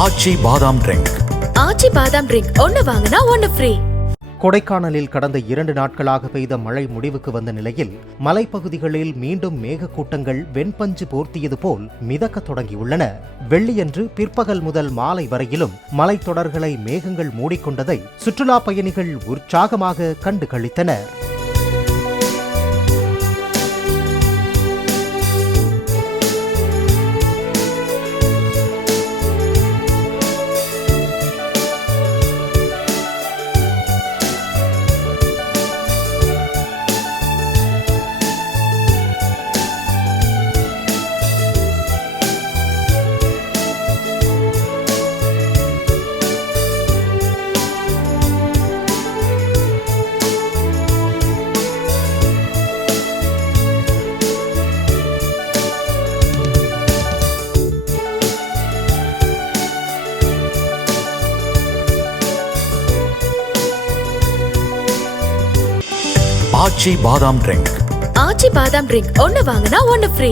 ஆச்சி பாதாம் ட்ரிங்க். ஆச்சி பாதாம் ட்ரிங்க் ஒன்னு வாங்கினா ஒன்னு ஃப்ரீ. கொடைக்கானலில் கடந்த 2 நாட்களாக பெய்த மழை முடிவுக்கு வந்த நிலையில் மலைப்பகுதிகளில் மீண்டும் மேகக்கூட்டங்கள் வெண்பஞ்சு போர்த்தியது போல் மிதக்கத் தொடங்கியுள்ளன. வெள்ளியன்று பிற்பகல் முதல் மாலை வரையிலும் மலைத்தொடர்களை மேகங்கள் மூடிக்கொண்டதை சுற்றுலா பயணிகள் உற்சாகமாக கண்டு களித்தனர். ஆச்சி பாதாம் ட்ரிங்க். ஆச்சி பாதாம் ட்ரிங்க் ஒன்னு வாங்கினா ஒன்னு ஃப்ரீ.